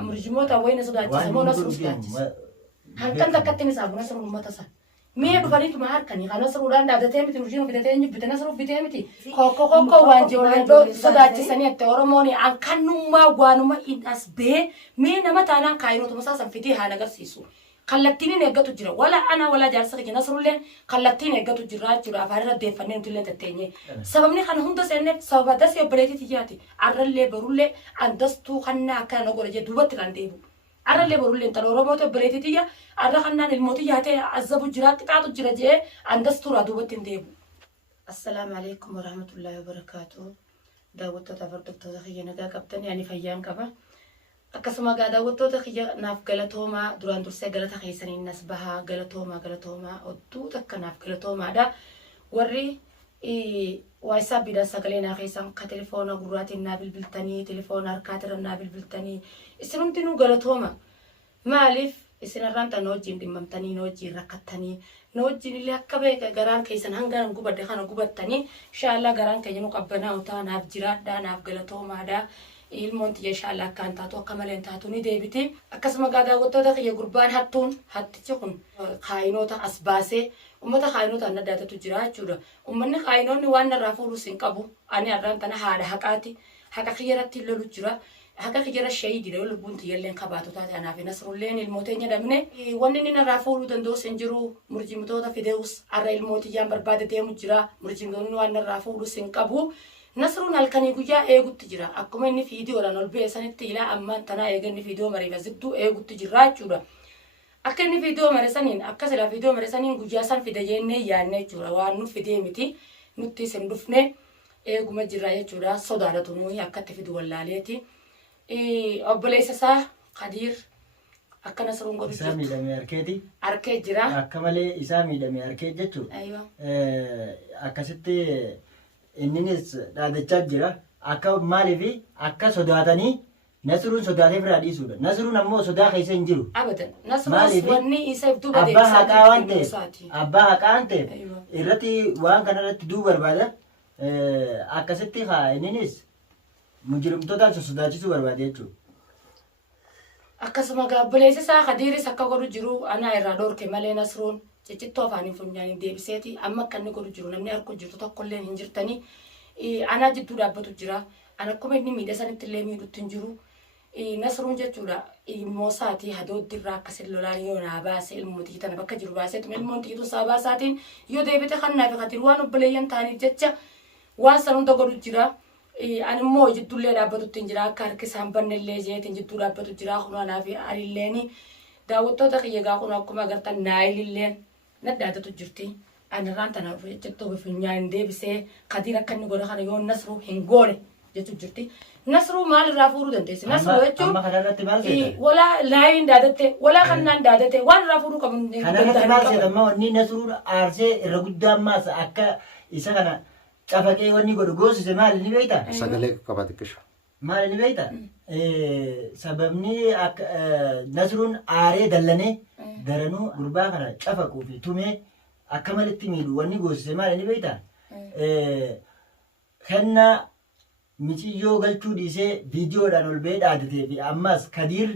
مرجموتا وين صداع تسمو نصر وسكاتس هنكن تكتني سابو نصر ومتسا مية دفنيت معار كني خلاص رودان دا تيمتي مرجمو بدتين بتنصر بدتيمتي كوكو وانجي ولا صداع تسني التورموني عن كنوما وانوما إن أسبه مين ما تانا كاينو تمساسا فتيها نجسيسو خلتيني نجاتو جرا ولا أنا ولا جالسة كي نصر لين خلتيني نجاتو جرا جرا أفارة دفنين تلين تتيني سببني خان هم دسنة سبب دس يبريتي تيجاتي عرّلة برولة عندستو خنا كنا نقول جد دوبت رانديبو عرّلة برولة ترى روموت بريتي تيجا عرّ خنا الموت ياتي عزبو جرا كتاتو جرا جه عندستو رادوبت تنديبو. السلام عليكم ورحمة الله وبركاته. داوود تفردك تدخي نجا كابتن يعني فيان كبا. akkasuma gaada wattoota kiyya naaf galatoomaa duraan dursee galata keessanii nas bahaa galatoomaa ottuu takka naaf galatoomaadha warri waayisaa bidaan sagalee naa keessan ka telefoona gurraatiin naa bilbiltanii telefoona harkaatiin naa bilbiltanii isin hundinuu galatooma maaliif isinarraan tan wajjin dhimmamtanii na wajjin rakkattanii na wajjin illee akka beeka garaan keessan hanga gubadde kana gubattanii inshaallah garaan keenya nu qabbanaa utaa naaf jiraadhaa naaf galatoomaadha. ilmoonti inshallah kan taatu akka maleen taatu ni deebiti akkasuma gaada wattoota kiyya gurbaan hattuun hattichi kun kaayinoota as baasee ummata kaayinoota adda addaatu jira jechuudha ummanni kaayinoonni waan narraa fuudhus hin qabu ani arraan tana haadha haqaati haqa kiyyarratti lolu jira haqa kiyyara shayiididha yoo lubbuun tiyyalleen kabaatu taate anaaf nasrulleen ilmooteenya dhabne wanni inni narraa fuudhuu danda'us hin jiru murjimtoota fideus arra ilmootiyyaan barbaade deemu jira murjimtoonni waan narraa fuudhus hin qabu nasrun halkanii guyyaa eegutti jira akkuma inni fiidiyoodhaan ol beesanitti ilaa ammaan tanaa eeganni fiidiyoo mariifa zidduu eegutti jira jechuudha akka inni fiidiyoo maresaniin akka sila fiidiyoo maresaniin guyyaa san fide jennee yaadne jechuudha waan nu fidee miti nutti isin dhufne eeguma jira jechuudha sodaadhatu nuyi akkatti fidu wallaaleeti obboleessa isaa Khadiir akka nasruun godhu isaa miidhamee arkeeti arkee jira akka malee isaa miidhamee arkee jechuudha akkasitti inninis dhaadachaa jira akka maaliifi akka sodaatanii nasruun sodaatee biraa dhiisuudha nasruun ammoo sodaa keessa hin jiru abadan nasruun wanni isa duuba abbaa haqaa waan ta'eef abbaa haqaa waan ta'eef irratti waan kana irratti duuba barbaada akkasitti haa inninis mujrimtootaan sodaachisuu barbaade jechuudha. akkasuma gaabboleessa isaa Khadiiris akka godhu jiru anaa irraa dhorke malee nasruun ciccitoo afaanii funyaan deebiseeti amma akka inni godhu jiru namni harku jirtu tokkollee hin jirtanii anaa jidduu dhaabbatu jira ana akkuma inni miidhasanitti illee miidhutti hin jiru nasruun jechuudha ilmoo isaatii hadooddirraa akkasin lolaan yoo naa baase ilmootii tana bakka jiru baaseetu ilmoon xiyyituun isaa baasaatiin yoo deebite kannaa fi Khadiir waan obboleeyyan ta'aniif jecha waan san hunda godhu jira ani immoo jiddullee dhaabbatutti hin jira akka harki isaan bannellee jeetiin jidduu dhaabbatu jira kun anaa fi anilleen daawwattoota kiyyagaa kun akkuma agartan naayililleen naddaatatu jirti anirraan tana jettoo bifunyaan deebisee Khadiir akka inni godha kana yoo nasruu hin goone jechuu jirti nasruu maal irraa fuudhuu dandeessi nasruu jechuun walaa naayin daadatte walaa kannaan daadatte waan irraa fuudhuu qabu kanarratti maal jedhama wanni nasruun aarsee irra guddaan maas akka isa kana cafaqee wanni godhu goosise maal ni beektaa sagalee qabaate kishu maal ni beektaa sababni akka nasruun aaree dallanee daranuu gurbaa kana cafaquu fi tumee akka malitti miidhu wanni goosise maal ni beektaa kenna michiyyoo galchuu dhiisee viidiyoodhaan ol ba'ee dhaadatee fi ammas Khadiir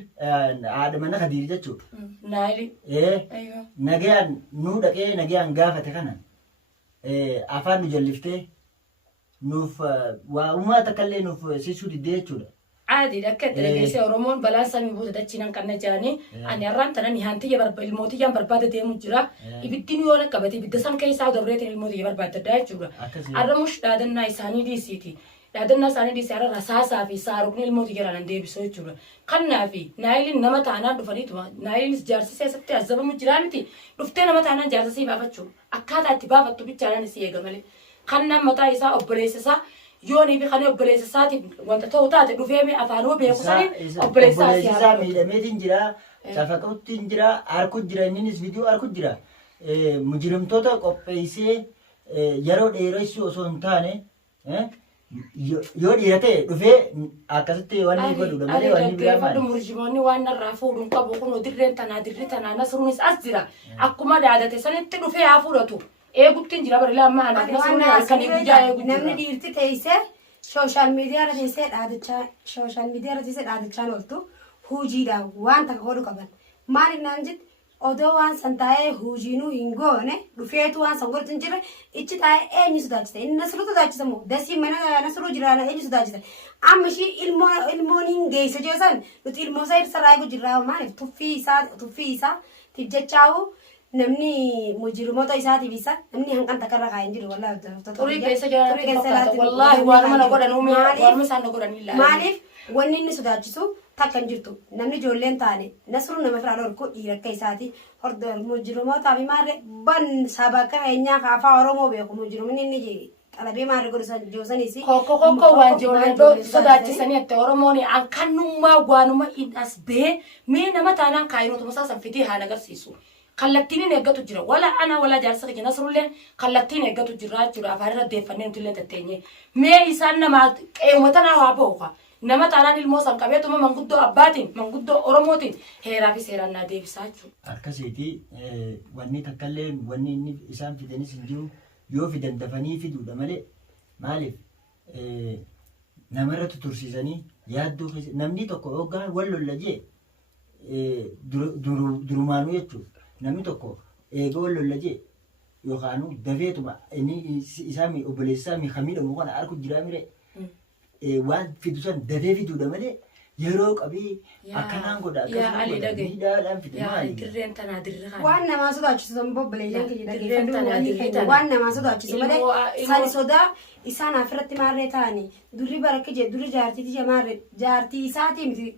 haadha mana Khadiir jechuudha. Naayili. Nagayaan nuu dhaqee nagayaan gaafate kana afaan nu jalliftee nuuf waa uumaa takkallee nuuf siisuu diddee jechuudha. عادي لكن درجة أورومون بلانسا ميبوت دتشينا كنا جاني أنا ران تنا نهانتي يبر الموتي يام بربادة ديمو جرا يبدين يولا كبتي بدسام كي ساعد دبرت الموتي يبر بربادة دا جرا أرموش دادنا إساني دي سيتي دادنا إساني دي سعر رساسة في سعرقني الموتي جرا ندي بسوي جرا كنا في نايل نما تانا دفنيتوا نايل جارسي سياسة أزبا مجرامتي دفتين نما تانا جارسي بابتشو أكاد أتباع فتوبي جانا نسيه جمالي كنا متى إسا أبريسا يوني بخاني أبريساتي وانت توتات دفيمي أفانو بيخسرين أبريساتي ميدمي تنجرا تفاقوت تنجرا أركود جرا نينس فيديو أركود جرا مجرم توتا قبيسي يرو ديريسو أصونتاني yoo dhiirate dhufee akkasitti waan inni godhu malee waan inni biraa maali murjimoonni waan narraa fuudhuun qabu kun dirreen tanaa nasruunis as jira akkuma daadate sanitti dhufee haa fudhatu eegutti hin jira bari lamma ana nasruun halkanii guyyaa eegutti namni dhiirti teessee sooshaal miidiyaa irra teessee dhaadachaa ooltu hujiidhaan waan takka godhu qaban maaliif naan jetti odoo waan san taa'ee hujiinuu hin goone dhufeetu waan san godhatu hin jirre ichi taa'ee eenyu sodaachisa inni nasruu sodaachisa moo dasii mana nasruu jiraana eenyu sodaachisa amma ishii ilmoon hin geesse jeesan nuti ilmoo isaa irsa raayuu jirraa maaliif tuffii isaa tiif jechaa'u namni mujirmoota isaatiif isa namni hanqan takarra kaa'in jiru wallahi xurii keessa jiraatu wallahi waan mana godhan uumee waan isaan godhan illaa maaliif wanni inni sodaachisu takkan jirtu namni ijoolleen taane nasruun nama firaa dhorku dhiira akka isaati hordor mujirmootaa fi maarree ban saba keenyaa kaafaa oromoo beeku mujirmni inni qalabee maarree godhu joosaniisi kokko waan ijoolleen sodaachisanii itti oromoon akkannummaa waanuma hidhas bee mee nama taanaan kaayinotuma isaa sanfitii haan agarsiisu kallattiin eeggatu jira wala ana wala jaarsa keenya nasrullee kallattiin eeggatu jira jechuudha afaan irra deeffannee nuti illee tatteenye mee isaan nama qe'umatan haa ba'u nama taanaan ilmoo san qabeetuma manguddoo abbaatiin manguddoo oromootiin heeraa fi seeraan naa deebisaa jechuudha. Akkasiiti wanni takkallee wanni inni isaan fidanis hin jiru yoo fidan dafanii fiduudha malee maaliif namarra tutursiisanii yaaddoo keessa namni tokko hoggaan wal lolla jee durumaanuu jechuudha namni tokko eega wal lolla jee yookaanuu dafeetuma inni isaan obboleessaa miidhamu kana arku jiraa miree. waan fidusan dafee fiduudha malee yeroo qabii akkanaan godha miidhaadhaan fide maali dirreen tanaa dirree waan namaa sodaachisu san bobboleeyyan kiyya dhageeffadhu waan namaa sodaachisu malee sani sodaa isaan afirratti maarree ta'anii durri barakka jee durri jaartiiti jee maarree jaartii isaatii miti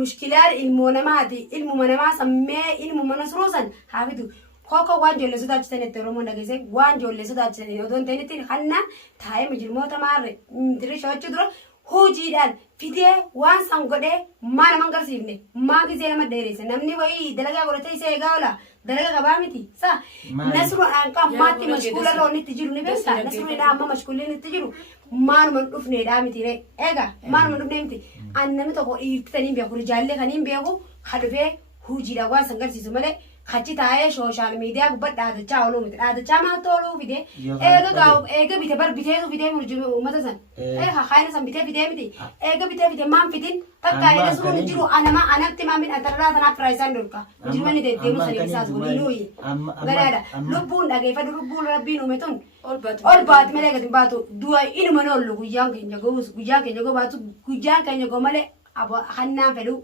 mushkilaan ilmoo namaati ilmuma namaa sammee ilmuma nasruu san haa fidu koko waan ijoollee sodaachisan itti oromoon dhageesse waan ijoollee sodaachisan odoon ta'initti hanna taa'ee mijirmoota maarre dirri shawachuu dura hojiidhaan fidee waan san godhee maa nama agarsiifne maa gisee nama dheeresse namni wayii dalagaa godhatee isa eegaa oola dalagaa qabaa miti sa nasruudhaan ammaatti mashkuula roonitti jiru ni beekta nasruudhaan amma mashkuulli itti jiru maanuma dhufneedhaa miti eega maanuma dhufnee miti an namni tokko dhiirtitanii beeku rijaallee kaniin beeku ka dhufee hojiidhaan waan san agarsiisu malee hachi taa'ee sooshaal miidiyaa gubbaa dhaadachaa ooluu miti dhaadachaa maaltu ooluu fide eega bite bar biteetu fidee murjiru uummata san haayina san bitee fidee miti eega bitee fide maan fidin takka ina sun jiru anama anatti maamin antarraa tanaaf raayisaan dorka murjirmanni deemuu sanii isaas godiinuuyi gadaadha lubbuun dhageeffadhu lubbuun rabbiin uume tun ol baati malee gadi baatu du'a inuma ni ollu guyyaan keenya goo baatu guyyaan keenya goo malee hannaan fedhu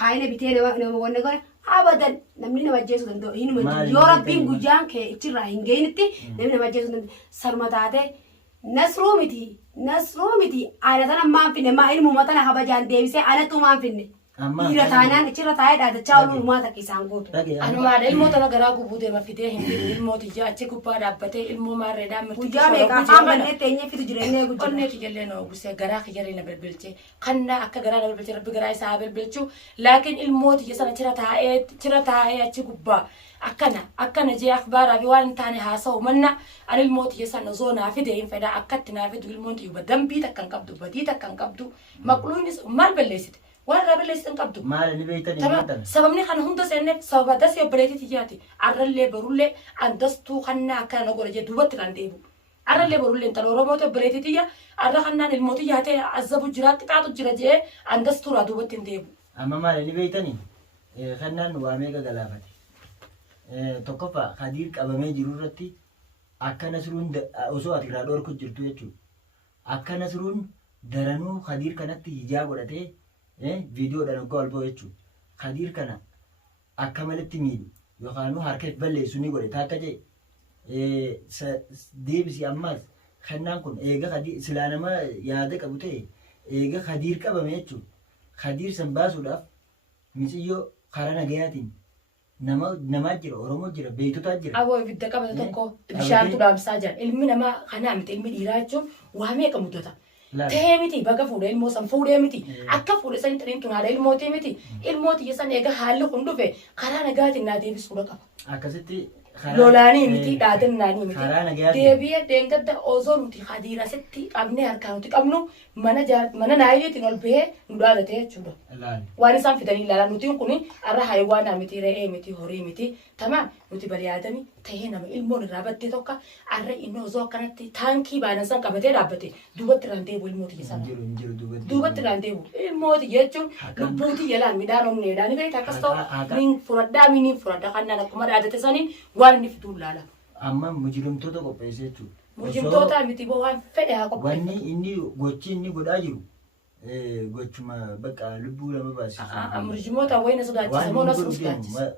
haayina bitee nama wanne gore abadan namni nama jeesu danda'u hinuma yoo rabbiin guyyaan kee ichirraa hin geenitti namni nama jeesu danda'u sarma taate nasruu miti ana tana maan finne maa ilmuma tana habajaan deebisee anatu maan finne dhiira taanaan ichirra taa'ee dhaadachaa ooluu uumaa takka isaan gootu. Anumaadha ilmoota na garaa gubuu deema fidee hin fidu ilmooti ija achi gubbaa dhaabbatee ilmoo maarreedhaa mirti. Guyyaa meeqa afaan bannee teenyee fidu jireenya eegu jira. Qonnee kijallee na ogusee garaa kijallee na bilbilchee kannaa akka garaa na bilbilchee rabbi garaa isaa bilbilchuu laakiin ilmooti ija sana chira taa'ee achi gubbaa akkana jee akbaaraa fi waan hin taane haasa'u manna ani ilmooti ija sana osoo naa fide hin fedhaa akkatti naa fidu ilmooti yuba dambii takka hin qabdu badii takka hin qabdu maqluunis maal balleessite. waan rabbi leessin qabdu maal ni beeytani maatan sababni kan hunda seenneef sababa das yobboleetii tijaati arrallee barullee andastuu kannaa akkana na godha jee duubatti kan deebu arrallee barullee intala oromoota yobboleetii tiyya arra kannaan ilmootii yaatee azabu jira qixaatu jira jee andastuuraa duubatti hin deebu amma maal ni beeytani kannaan waa meeqa galaafate tokkoffaa hadiir qabamee jiru irratti akka nasruun osoo ati irraa dhorku jirtu jechuudha akka nasruun daranuu hadiir kanatti hijaa godhatee viidiyoodhaan hoggaa ol ba'u jechuudha. Hadiir kana akka malatti miidhu yookaan harka balleessu ni godhe taakka jee deebisi ammaas kannaan kun eega silaa nama yaada qabu ta'e eega hadiir qabame jechuudha. Hadiir san baasuudhaaf misiyyoo karaa nagayaatiin namaa jira Oromoo jira beektotaa jira. Aboo ibidda qabata tokko bishaantu dhaamsaa jira ilmi namaa kanaa miti ilmi dhiiraa jechuun waa meeqa mudata. Tee miti baga fuudhee ilmoo san fuudhee miti akka fuudhee san xiriin tun haadha ilmootii miti ilmootii san eega haalli kun dhufe karaa nagaatiin naa deebisuudha qaba. Akkasitti lolaanii miti dhaadinnaanii karaa miti nagaatti. deebi'ee deengadda osoo nuti hadiira sitti qabnee harkaa nuti qabnu mana naayileetiin ol bahee nu dhaadatee jechuudha. Laali. Waan isaan fidanii ilaalan nuti kun arra hayiwaanaa miti re'ee miti horii miti tamaan nuti bariyaadanii ta'ee nama ilmoon irraa baddee tokko arra inni osoo akkanatti taankii baanan san qabatee dhaabbate duubatti irraan deebi'u ilmooti sana. Injiru duubatti. Duubatti irraan deebi'u ilmooti jechuun lubbuuti jalaan midhaan onneedhaan ni beekta akkas ta'u niin fudhadhaa niin fudhadha kannaan akkuma dhaadate saniin waan inni fiduu ilaala. Amma mujirumtoota qopheessee jechuudha. Mujirumtoota miti boo waan fedhe haa qopheessu. Wanni inni gochi inni godhaa jiru gochuma bakka lubbuu lama baasisa. Murjimoota wayna sodaachisa moo nas sodaachisa.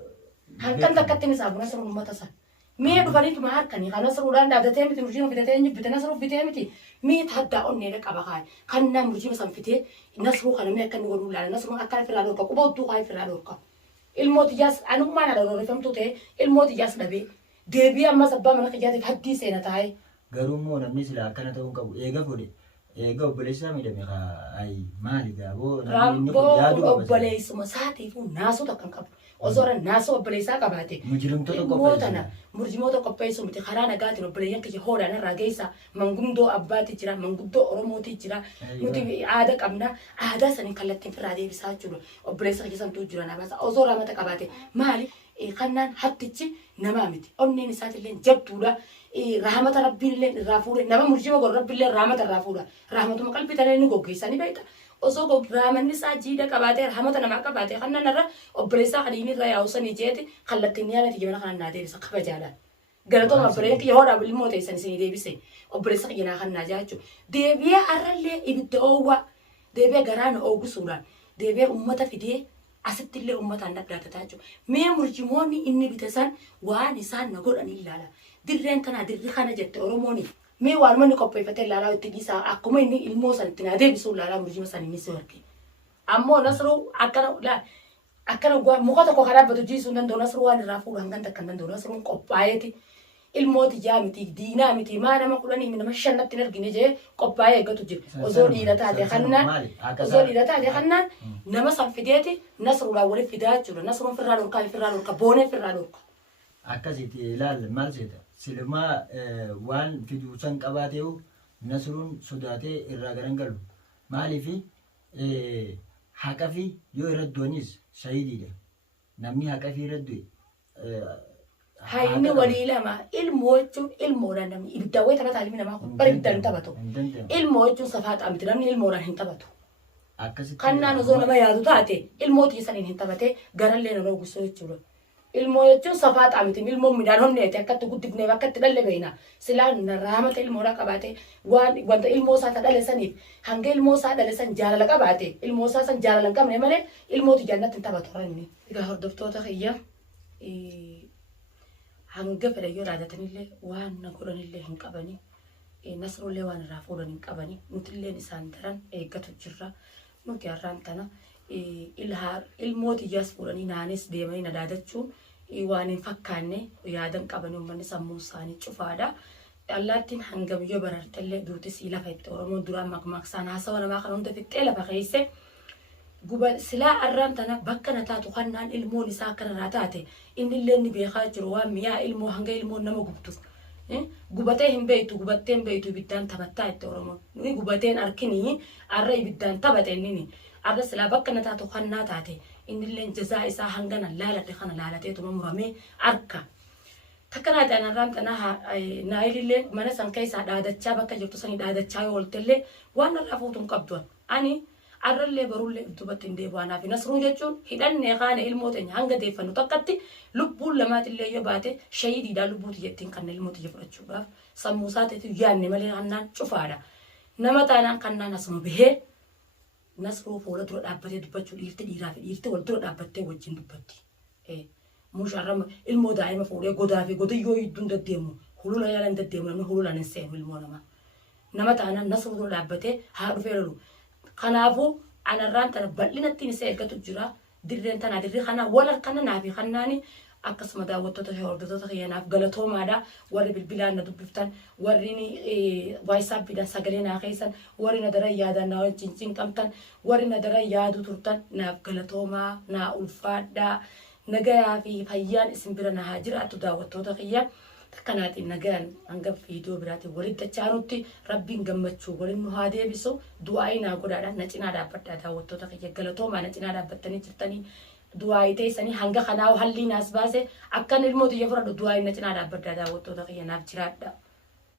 Halkan takkatti ni saabu nas uummata san. Mee dhufaniituma harkanii kan nasruudhaan dhaabdatee miti murjima fidatee inni bite nasruuf bitee miti mee taddaa onnee qaba kaay kan naa murjima san fitee nasruu kana mee akka inni godhuu ilaala nasruun akka firraa dhorka quba uttuu kaay firraa dhorka. Ilmooti jaas anummaan haadha rorrifamtuu ta'e ilmooti jaas dhabee deebii ammas abbaa mana kiyyaatiif haddii seena taa'ee. Garuu immoo namni sila akkana ta'uu qabu eega fuudhe eega obboleessaa miidhame ayi maali gaaboo Rabboo obboleessuma isaatiifuu naasota kan qabu osoo irra naasoo obboleessaa qabaate. Mujirumtoota qopheessu. Murjimoota qopheessu miti karaa nagaatiin obboleeyyan kiyya hoodhaan irraa geessa mangundoo abbaati jira manguddoo oromooti jira nuti aadaa qabna aadaa saniin kallattiin firraa deebisaa jechuudha obboleessa kiyya santuu jira nabaasa osoo raamata qabaate maali kannaan hattichi namaa miti onneen isaatillee jabduudha. Rahmata rabbiillee irraa fuudhe nama murjima godhu rabbiillee rahmata irraa fuudha rahmatuma qalbiitanee ni goggeessanii beekta osoo rahmanni isaa jiidha qabaatee rahmata namaa qabaatee kannaan irra obboleessaa kadiin irra yaa'usanii jeeti kallattiin yaadati jimana kanaan naa deebisa kabajaadhaan galatooma obboleeyyan kiyya hoodhaa ilmoo teessan isinii deebise obboleessa kiyya naa kan naa jaachuu deebi'ee har'allee ibidda oowwaa deebi'ee garaana oogisuudhaan deebi'ee uummata fidee asitti illee uummataan dhaddaatataa jechuudha mee murjimoonni inni bite san waan isaan na godhanii ilaala. Dirreen tanaa dirri kana jette Oromooni mee waan manni qopheeffatee ilaalaa itti dhiisaa akkuma inni ilmoo san itti naa deebisuu ilaalaa murjima san inni si warqee. Ammoo nasruu akkana muka tokko kan dhaabbatu jiisuu hin danda'u nasruu waan irraa fuudhu hangan takka hin danda'u nasruun qophaa'eeti ilmooti jaa miti diinaa miti maa nama kudhanii nama shannatti hin argine jee qophaa'ee eeggatu jira osoo dhiira taate kannaan nama san fideeti nasruudhaan waliif fidaa jechuudha nasruun firraa dhorkaa boonee firraa dhorka. Akkasitti ilaalla maal seeta silmaa waan fiduu san qabaateehu nasruun sodaatee irraa garan galu maaliif haqa fi yoo irra du'anis shahidiidha namni haqa fi irra du'e. Hayni walii lama ilmoo jechuun ilmoodhaan namni ibiddaawwee taphataa ilmi namaa kun bara ibiddaan hin taphatu ilmoo jechuun safaaxaa miti namni ilmoodhaan hin taphatu. Kannaan osoo nama yaadu taate ilmootii saniin hin taphatee garallee nama oogusoo jechuudha. Ilmoo jechuun safaaxaa miti ilmoon midhaan honneeti akkatti guddifnee akkatti dhalle beeyna silaan raamata ilmoodhaa qabaate wanta ilmoo isaa dhale saniif hanga ilmoo isaa dhale san jaalala qabaate ilmoo isaa san jaalala hin qabne malee ilmooti jannatti hin taphatu ranni. Egaa hordoftoota kiyya hanga fedha yoo dhaabatanillee waan na godhanillee hin qabani nasrullee waan irraa fuudhan hin qabani nutillee isaan daran eeggatu jirra nuti har'aan tana ilmooti ijas fuudhanii naanis deemanii na dhaadachuun waan hin fakkaanne yaadan qabanii uummanni sammuu isaanii cufaadha. Allaattiin hangam yoo barartallee duutis lafa itti Oromoon duraan maqmaqsaan haasawa namaa kan hunda fixxee lafa keesse silaa har'aan tana bakka na taatu kannaan ilmoon isaa akkanarraa taate innillee ni beekaa jiru waan mi'aa ilmoo hanga ilmoon nama gubtu. Gubatee hin beektu gubattee hin beektu ibiddaan taphattaa itti Oromoon nuyi gubateen harkinii har'a ibiddaan taphate inni arra silaa bakka na taatu kannaa taate innillee jazaa isaa hanga na laalate kana laalateetuma muramee harka. Takkanaa jaanarraan tanaa naayilillee mana san keessaa dhaadachaa bakka jirtu sanii dhaadachaa yoo oltellee waan narraa fuutuun qabduan ani arrallee barullee dubatti hin deebi'anaaf nasruun jechuun hidhannee kaane ilmoo teenya hanga deeffannu takkatti lubbuun lamaatillee yoo baate shahidiidhaa lubbuuti jettiin kan ilmooti fudhachuudhaaf sammuu isaatiitu yaanne malee hannaan cufaadha nama taanaan kannaan asuma bahee nasruu fuula dura dhaabbatee dubbachuu dhiiraa fi dhiirti wal dura dhaabbattee wajjin dubbatti. Musharrama ilmoo daa'ima fuudhee godaa fi godayyoo hidduun deddeemu hulula yaalan deddeemu namni hululaan hin seenu ilmoo nama taanaan nasruu dura dhaabbatee haa dhufee lolu. Kanaafuu anarraan tana bal'inatti isa eeggatu jira dirreen tanaa dirree kanaa wal harkana naafi kannaani akkasuma daawwattoota hordoftoota kiyyaanaaf galatoomaadha warri bilbilaan na dubbiftan warri waayisaappiidhaan sagalee naa keessan warri na daran yaadan naa wajjin qabtan warri na daran yaadu turtan naaf galatoomaa naa ulfaadhaa nagayaa fi fayyaan isin bira na haa jiraattu daawwattoota kiyya. Takkanaatiin nagaan hanga viidiyoo biraatiin walitti dachaanutti rabbiin gammachuu waliin nu haa deebisu. Du'aayii naa godhaadhaan na cinaa dhaabbadhaa daawwattoota kiyya galatoomaa na cinaa dhaabbattanii jirtanii. Du'aayii teessanii hanga kanaa halliin as baase akkan ilmoo xiyya fudhadhu du'aayii na cinaa dhaabbadhaa daawwattoota kiyya naaf jiraadha.